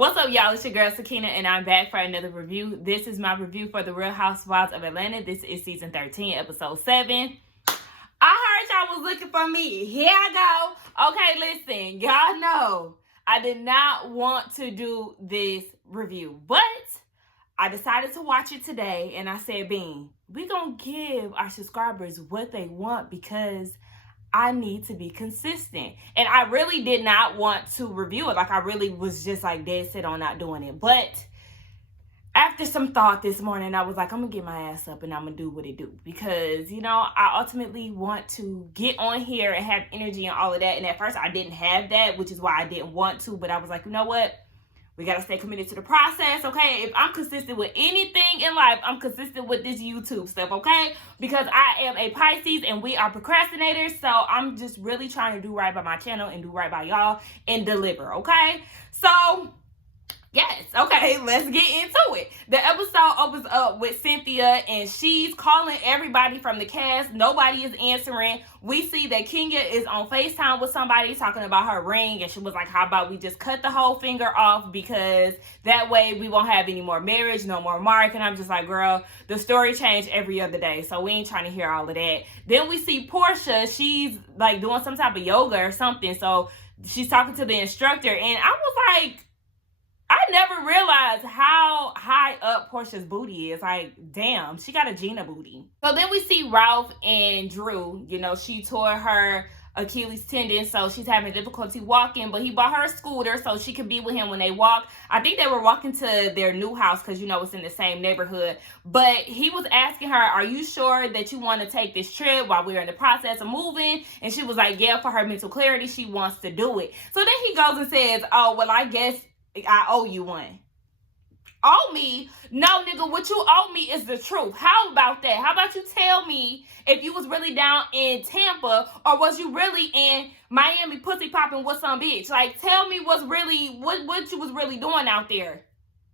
What's up, y'all? It's your girl Sakina, and I'm back for another review. This is my review for The Real Housewives of Atlanta. This is season 13, episode 7. I heard y'all was looking for me. Here I go. Okay, listen, y'all know I did not want to do this review, but I decided to watch it today, and I said, Bean, we gonna give our subscribers what they want because I need to be consistent. And I really did not want to review it. Like, I really was just like dead set on not doing it. But after some thought this morning, I was like, I'm gonna get my ass up and I'm gonna do what it do. Because, you know, I ultimately want to get on here and have energy and all of that. And at first I didn't have that, which is why I didn't want to. But I was like, you know what? We got to stay committed to the process, okay? If I'm consistent with anything in life, I'm consistent with this YouTube stuff, okay? Because I am a Pisces and we are procrastinators. So I'm just really trying to do right by my channel and do right by y'all and deliver, okay? So, yes, okay, let's get into it. The episode opens up with Cynthia and she's calling everybody from the cast. Nobody is answering. We see that Kenya is on FaceTime with somebody talking about her ring, and she was like, how about we just cut the whole finger off because that way we won't have any more marriage, no more mark. And I'm just like, girl, the story changed every other day, so we ain't trying to hear all of that. Then we see Porsha. She's like doing some type of yoga or something, so she's talking to the instructor, and I was like, I never realized how high up Porsha's booty is. Like, damn, she got a Gina booty. So then we see Ralph and Drew. You know, she tore her Achilles tendon, so she's having difficulty walking, but he bought her a scooter so she could be with him when they walk. I think they were walking to their new house because, you know, it's in the same neighborhood. But he was asking her, are you sure that you want to take this trip while we're in the process of moving? And she was like, yeah, for her mental clarity, she wants to do it. So then he goes and says, oh, well, I guess I owe you one. Owe me? No, nigga, what you owe me is the truth. How about that? How about you tell me if you was really down in Tampa or was you really in Miami pussy popping with some bitch? Like, tell me what's really, what you was really doing out there.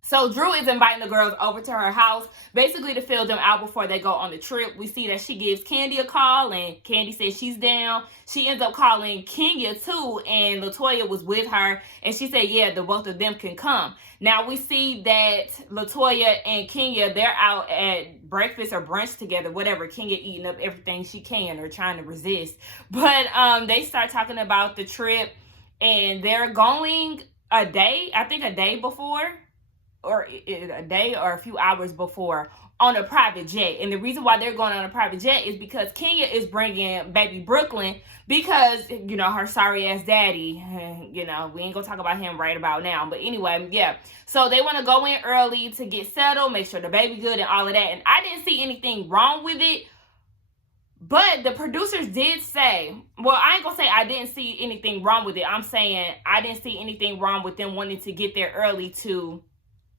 So Drew is inviting the girls over to her house, basically to fill them out before they go on the trip. We see that she gives Candy a call, and Candy says she's down. She ends up calling Kenya too, and LaToya was with her, and she said, yeah, the both of them can come. Now we see that LaToya and Kenya, they're out at breakfast or brunch together, whatever. Kenya eating up everything she can or trying to resist. But they start talking about the trip, and they're going a day, I think a day before, or a day or a few hours before, on a private jet. And the reason why they're going on a private jet is because Kenya is bringing baby Brooklyn because, you know, her sorry ass daddy, you know, we ain't gonna talk about him right about now, but anyway, yeah. So they want to go in early to get settled, make sure the baby good and all of that. And I didn't see anything wrong with it, but the producers did say, well, I ain't gonna say I didn't see anything wrong with it. I'm saying I didn't see anything wrong with them wanting to get there early to,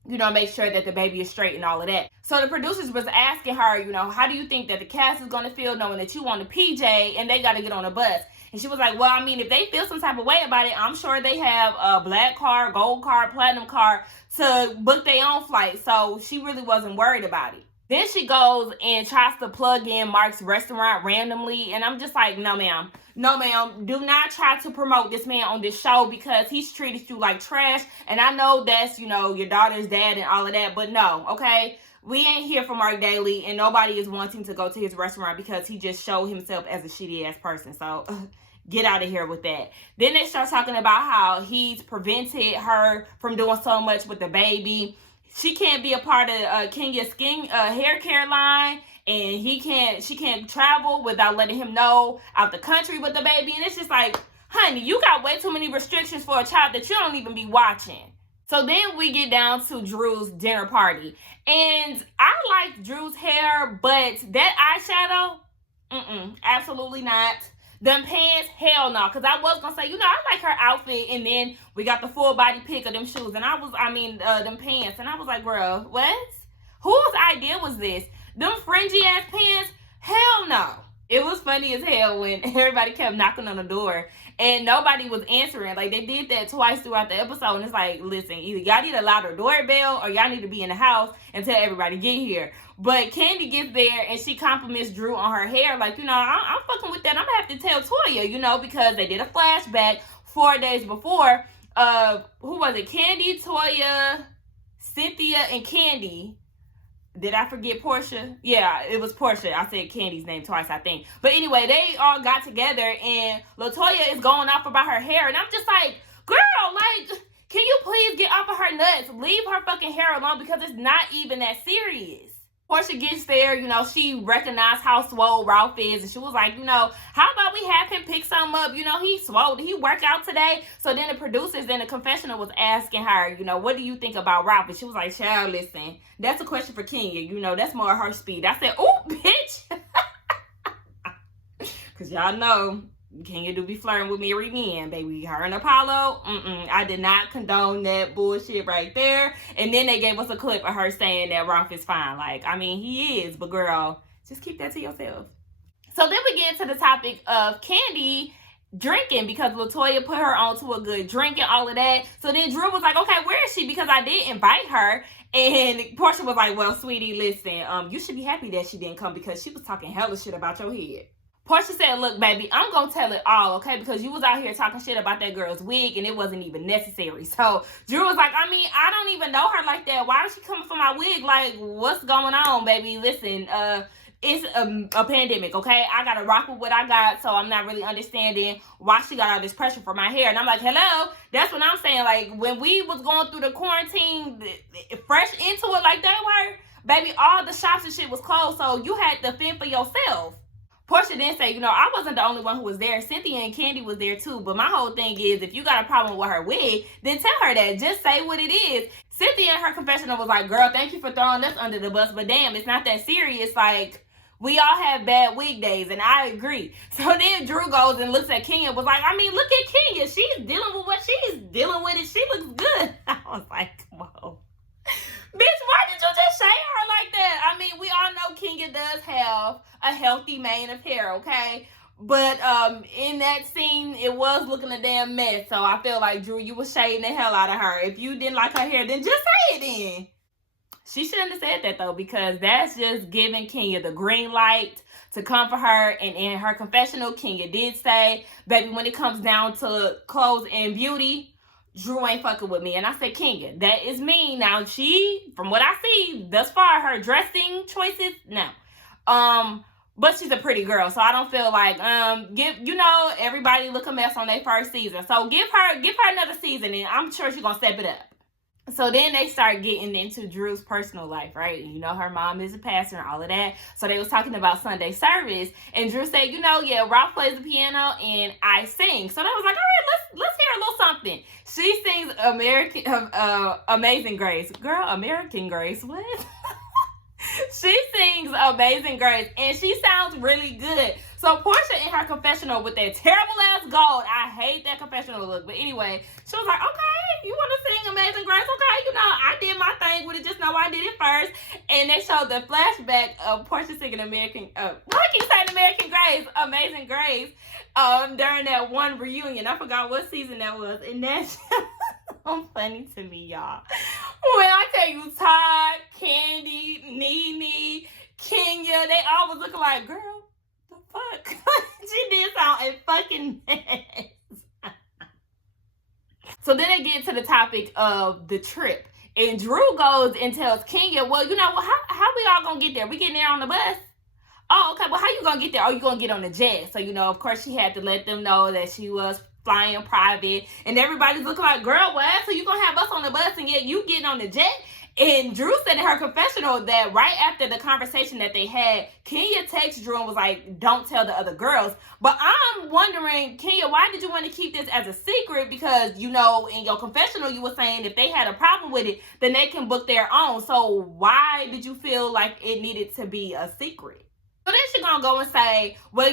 you know, make sure that the baby is straight and all of that. So the producers was asking her, you know, how do you think that the cast is going to feel knowing that you on the PJ and they got to get on a bus? And she was like, well, I mean, if they feel some type of way about it, I'm sure they have a black card, gold card, platinum card to book their own flight. So she really wasn't worried about it. Then she goes and tries to plug in Mark's restaurant randomly. And I'm just like, no, ma'am. No, ma'am. Do not try to promote this man on this show because he's treated you like trash. And I know that's, you know, your daughter's dad and all of that. But no, okay? We ain't here for Mark Daly. And nobody is wanting to go to his restaurant because he just showed himself as a shitty-ass person. So get out of here with that. Then they start talking about how he's prevented her from doing so much with the baby. She can't be a part of Kenya's hair care line, and she can't travel without letting him know out the country with the baby. And it's just like, honey, you got way too many restrictions for a child that you don't even be watching. So then we get down to Drew's dinner party, and I like Drew's hair, but that eyeshadow, absolutely not. Them pants, hell no. Because I was going to say, you know, I like her outfit. And then we got the full body pic of them shoes. And them pants. And I was like, bro, what? Whose idea was this? Them fringy ass pants? Hell no. It was funny as hell when everybody kept knocking on the door and nobody was answering. Like, they did that twice throughout the episode. And it's like, listen, either y'all need a louder doorbell or y'all need to be in the house and tell everybody get here. But Candy gets there and she compliments Drew on her hair. Like, you know, I'm fucking with that. I'm going to have to tell Toya, you know, because they did a flashback 4 days before who was it? Candy, Toya, Cynthia, and Candy. Did I forget Porsha? Yeah, it was Porsha. I said Candy's name twice, I think. But anyway, they all got together and LaToya is going off about her hair. And I'm just like, girl, like, can you please get off of her nuts? Leave her fucking hair alone because it's not even that serious. Porsha gets there, you know, she recognized how swole Ralph is, and she was like, you know, how about we have him pick something up? You know, he swole. Did he work out today? So then the producers in the confessional was asking her, you know, what do you think about Ralph? And she was like, child, listen, that's a question for Kenya. You know, that's more her speed. I said, oh, bitch. Because y'all know, Kenya do be flirting with married men, baby. Her and Apollo, I did not condone that bullshit right there. And then they gave us a clip of her saying that Ralph is fine. Like, I mean, he is, but girl, just keep that to yourself. So then we get into the topic of Candy drinking because LaToya put her on to a good drink and all of that. So then Drew was like, okay, where is she? Because I did invite her. And Porsha was like, well, sweetie, listen, you should be happy that she didn't come because she was talking hella shit about your head. Porsha said, look, baby, I'm going to tell it all, okay? Because you was out here talking shit about that girl's wig, and it wasn't even necessary. So, Drew was like, I mean, I don't even know her like that. Why is she coming for my wig? Like, what's going on, baby? Listen, it's a pandemic, okay? I got to rock with what I got, so I'm not really understanding why she got all this pressure for my hair. And I'm like, hello? That's what I'm saying. Like, when we was going through the quarantine, fresh into it like they were, baby, all the shops and shit was closed, so you had to fend for yourself. Porsha then say, you know, I wasn't the only one who was there. Cynthia and Candy was there too. But my whole thing is, if you got a problem with her wig, then tell her that. Just say what it is. Cynthia in her confessional was like, girl, thank you for throwing us under the bus. But damn, it's not that serious. Like, we all have bad wig days. And I agree. So then Drew goes and looks at Kenya. Was like, I mean, look at Kenya. She's dealing with what she's dealing with. And she looks good. I was like, whoa. Bitch, why did you just shade her like that? I mean, we all know Kenya does have a healthy mane of hair, okay? But in that scene, it was looking a damn mess. So I feel like, Drew, you was shading the hell out of her. If you didn't like her hair, then just say it then. She shouldn't have said that, though, because that's just giving Kenya the green light to come for her. And in her confessional, Kenya did say, baby, when it comes down to clothes and beauty, Drew ain't fucking with me. And I said, Kenya, that is me. Now, she, from what I see thus far, her dressing choices, no. But she's a pretty girl, so I don't feel like, everybody look a mess on their first season. So give her another season, and I'm sure she's gonna step it up. So then they start getting into Drew's personal life, right? You know, her mom is a pastor and all of that. So they was talking about Sunday service. And Drew said, Ralph plays the piano and I sing. So they was like, all right, let's hear a little something. She sings Amazing Grace. Girl, American Grace, what? She sings Amazing Grace and she sounds really good. So Porsha in her confessional with that terrible ass gold, I hate that confessional look. But anyway, she was like, okay, you want to sing Amazing Grace? Okay, I did my thing with it. Just know I did it first. And they showed the flashback of Porsha singing American Grace, Amazing Grace, during that one reunion. I forgot what season that was. And that's so funny to me, y'all. When I tell you Todd, Candy, Nene, Kenya, they all was looking like, girl, the fuck? She did sound a fucking mess. So then they get to the topic of the trip. And Drew goes and tells Kenya, well, how we all gonna get there? We getting there on the bus? Oh, okay, well, how you gonna get there? Oh, you gonna get on the jet. So, of course, she had to let them know that she was flying private. And everybody's looking like, girl, what? So you gonna have us on the bus and yet you getting on the jet? And Drew said in her confessional that right after the conversation that they had, Kenya texted Drew and was like, don't tell the other girls. But I'm wondering, Kenya, why did you want to keep this as a secret? Because, in your confessional, you were saying if they had a problem with it, then they can book their own. So why did you feel like it needed to be a secret? So then she's going to go and say, well,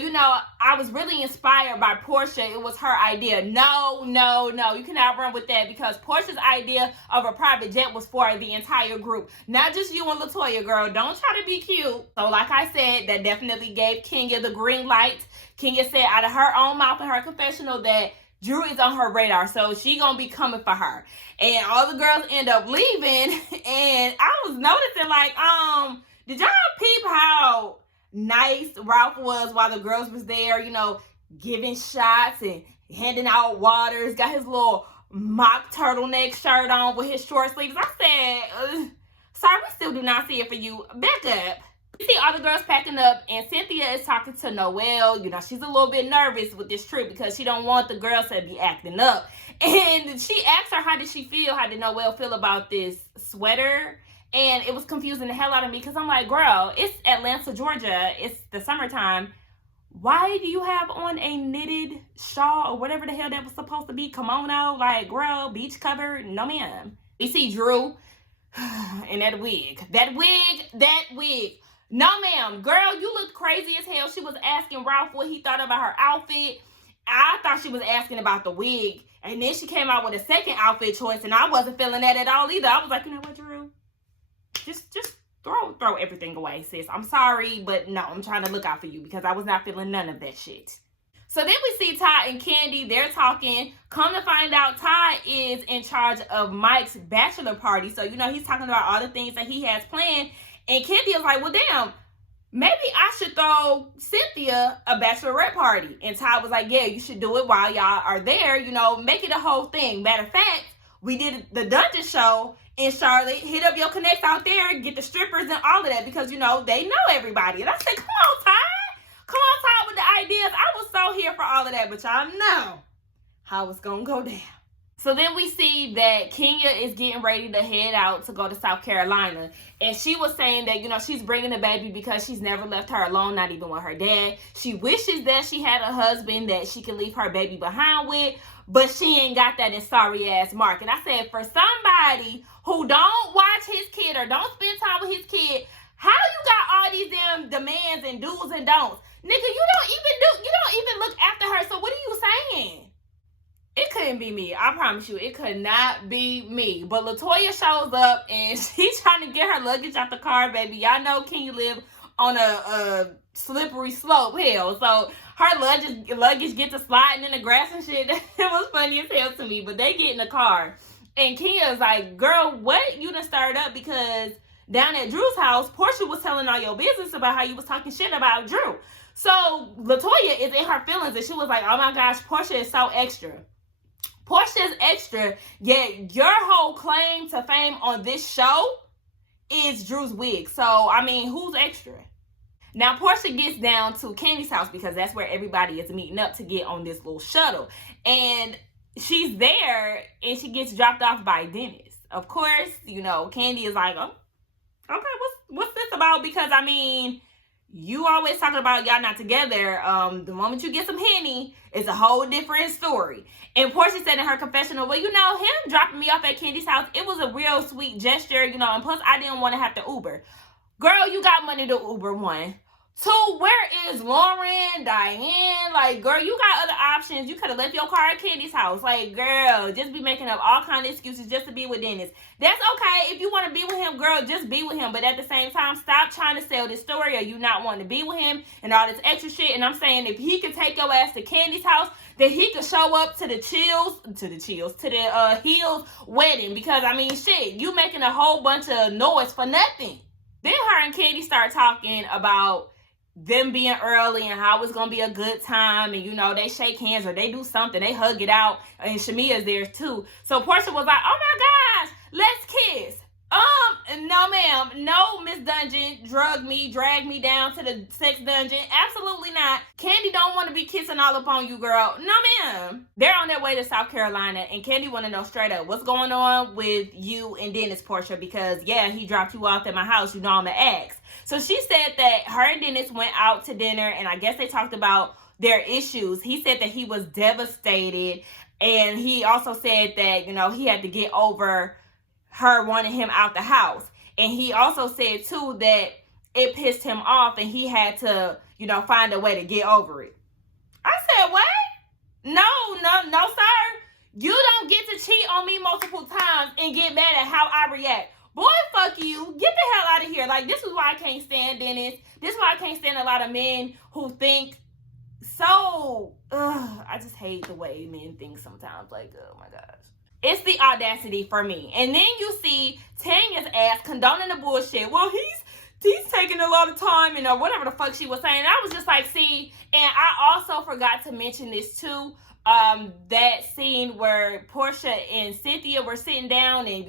I was really inspired by Porsha. It was her idea. No. You cannot run with that because Porsha's idea of a private jet was for the entire group. Not just you and LaToya, girl. Don't try to be cute. So like I said, that definitely gave Kenya the green light. Kenya said out of her own mouth in her confessional that Drew is on her radar. So she going to be coming for her. And all the girls end up leaving. And I was noticing did y'all peep how nice Ralph was while the girls was there, giving shots and handing out waters, got his little mock turtleneck shirt on with his short sleeves. I said, sorry, we still do not see it for you. Back up. You see all the girls packing up, and Cynthia is talking to Noelle. You know, she's a little bit nervous with this trip because she don't want the girls to be acting up. And she asked her, how did she feel? How did Noelle feel about this sweater? And it was confusing the hell out of me because I'm like, girl, it's Atlanta, Georgia. It's the summertime. Why do you have on a knitted shawl or whatever the hell that was supposed to be? Kimono? Like, girl, beach cover? No, ma'am. You see Drew and that wig. That wig. No, ma'am. Girl, you look crazy as hell. She was asking Ralph what he thought about her outfit. I thought she was asking about the wig. And then she came out with a second outfit choice, and I wasn't feeling that at all either. I was like, you know what, Drew? Just throw everything away, sis. I'm sorry, but no, I'm trying to look out for you because I was not feeling none of that shit. So then we see Ty and Candy. They're talking. Come to find out, Ty is in charge of Mike's bachelor party. So, you know, he's talking about all the things that he has planned. And Candy is like, well, damn, maybe I should throw Cynthia a bachelorette party. And Ty was like, yeah, you should do it while y'all are there. You know, make it a whole thing. Matter of fact, we did the dungeon show in Charlotte. Hit up your connects out there, get the strippers and all of that because, you know, they know everybody. And I said, come on, Ty. Come on, Ty, with the ideas. I was so here for all of that, but y'all know how it's going to go down. So then we see that Kenya is getting ready to head out to go to South Carolina. And she was saying that, you know, she's bringing the baby because she's never left her alone, not even with her dad. She wishes that she had a husband that she can leave her baby behind with, but she ain't got that in sorry-ass Mark. And I said, for somebody who don't watch his kid or don't spend time with his kid, how you got all these damn demands and do's and don'ts? Nigga, you don't even look after her, so what are you saying? It couldn't be me. I promise you, it could not be me. But LaToya shows up, and she's trying to get her luggage out the car, baby. Y'all know Kenya live on a slippery slope, hell. So her luggage gets to sliding in the grass and shit. It was funny as hell to me. But they get in the car, and Kenya's like, girl, what you done started up? Because down at Drew's house, Porsha was telling all your business about how you was talking shit about Drew. So LaToya is in her feelings, and she was like, oh my gosh, Porsha is so extra. Porsha's extra, yet your whole claim to fame on this show is Drew's wig. So, I mean, who's extra? Now, Porsha gets down to Candy's house because that's where everybody is meeting up to get on this little shuttle. And she's there, and she gets dropped off by Dennis. Of course, you know, Candy is like, oh, okay, what's this about? Because, I mean, you always talking about y'all not together. The moment you get some Henny, it's a whole different story. And Porsha said in her confessional, well, you know, him dropping me off at Candy's house, it was a real sweet gesture, you know, and plus I didn't want to have to Uber. Girl, you got money to Uber, one. Two, where is Lauren, Diane? Like, girl, you got other options. You could have left your car at Candy's house. Like, girl, just be making up all kind of excuses just to be with Dennis. That's okay. If you want to be with him, girl, just be with him. But at the same time, stop trying to sell this story or you not wanting to be with him and all this extra shit. And I'm saying if he could take your ass to Candy's house, then he could show up to the Hills wedding. Because, I mean, shit, you making a whole bunch of noise for nothing. Then her and Candy start talking about them being early and how it's gonna be a good time, and you know, they shake hands or they do something, they hug it out, and Shamia's there too. So Porsha was like, oh my gosh, let's kiss. No ma'am, no, Miss Dungeon, drag me down to the sex dungeon. Absolutely not. Candy don't want to be kissing all up on you, girl. No ma'am. They're on their way to South Carolina, and Candy want to know straight up what's going on with you and Dennis, Porsha, because yeah, he dropped you off at my house, you know I'm an ex. So she said that her and Dennis went out to dinner, and I guess they talked about their issues. He said that he was devastated, and he also said that, you know, he had to get over her wanting him out the house. And he also said, too, that it pissed him off, and he had to, you know, find a way to get over it. I said, what? No, sir. You don't get to cheat on me multiple times and get mad at how I react. Boy, fuck you. Get the hell out of here. Like, this is why I can't stand Dennis. This is why I can't stand a lot of men who think so. I just hate the way men think sometimes. Like, oh my gosh. It's the audacity for me. And then you see Tanya's ass condoning the bullshit. Well, he's taking a lot of time and whatever the fuck she was saying. I was just like, see, and I also forgot to mention this too. that scene where Porsha and Cynthia were sitting down, and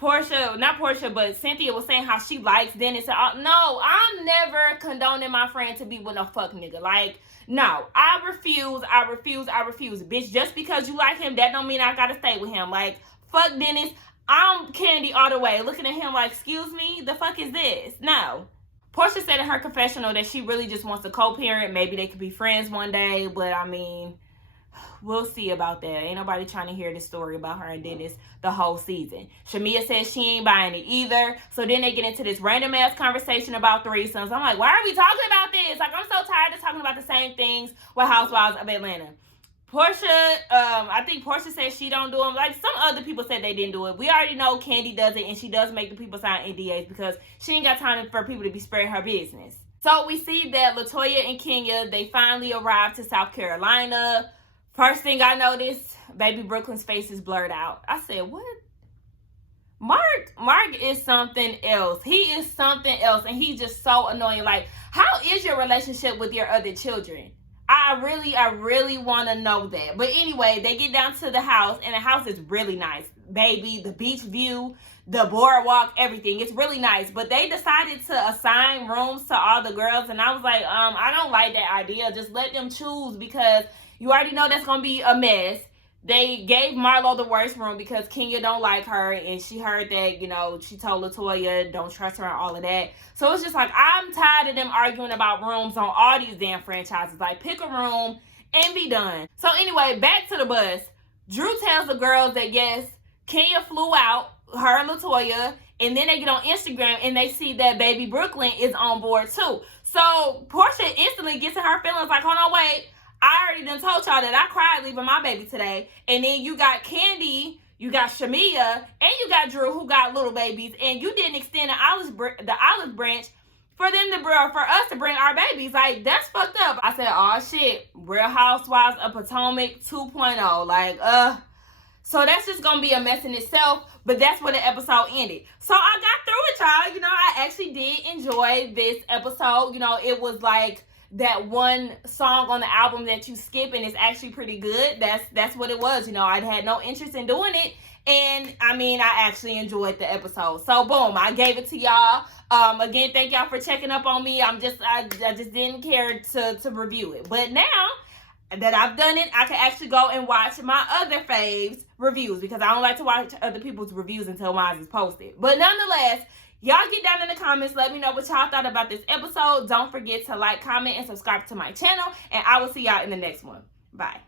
but Cynthia was saying how she likes Dennis. No, I'm never condoning my friend to be with no fuck nigga. Like, no, I refuse. Bitch, just because you like him, that don't mean I gotta stay with him. Like, fuck Dennis. I'm Candy all the way. Looking at him like, excuse me, the fuck is this? No. Porsha said in her confessional that she really just wants to co-parent. Maybe they could be friends one day, but I mean, we'll see about that. Ain't nobody trying to hear the story about her and Dennis the whole season. Shamia says she ain't buying it either. So then they get into this random ass conversation about threesomes. I'm like, why are we talking about this? Like, I'm so tired of talking about the same things with Housewives of Atlanta. Porsha, I think Porsha said she don't do them. Like, some other people said they didn't do it. We already know Candy does it, and she does make the people sign NDAs because she ain't got time for people to be spreading her business. So we see that LaToya and Kenya, they finally arrived to South Carolina. First thing I noticed, baby Brooklyn's face is blurred out. I said, what? Mark is something else. He is something else, and he's just so annoying. Like, how is your relationship with your other children? I really want to know that. But anyway, they get down to the house, and the house is really nice. Baby, the beach view, the boardwalk, everything. It's really nice. But they decided to assign rooms to all the girls, and I was like, I don't like that idea. Just let them choose, because you already know that's going to be a mess. They gave Marlo the worst room because Kenya don't like her, and she heard that, she told LaToya don't trust her and all of that. So it's just like, I'm tired of them arguing about rooms on all these damn franchises. Like, pick a room and be done. So anyway, back to the bus. Drew tells the girls that yes, Kenya flew out, her and LaToya, and then they get on Instagram and they see that baby Brooklyn is on board too. So Porsha instantly gets in her feelings like, hold on, wait. I already done told y'all that I cried leaving my baby today. And then you got Candy, you got Shamia, and you got Drew, who got little babies. And you didn't extend the olive branch for us to bring our babies. Like, that's fucked up. I said, oh shit, Real Housewives of Potomac 2.0. Like, so that's just gonna be a mess in itself. But that's where the episode ended. So I got through it, y'all. I actually did enjoy this episode. It was like that one song on the album that you skip, and it's actually pretty good. That's what it was. I had no interest in doing it, and I mean, I actually enjoyed the episode. So boom, I gave it to y'all. Again, thank y'all for checking up on me. I just didn't care to review it, but now that I've done it, I can actually go and watch my other faves reviews, because I don't like to watch other people's reviews until mine is posted. But nonetheless, y'all get down in the comments. Let me know what y'all thought about this episode. Don't forget to like, comment, and subscribe to my channel. And I will see y'all in the next one. Bye.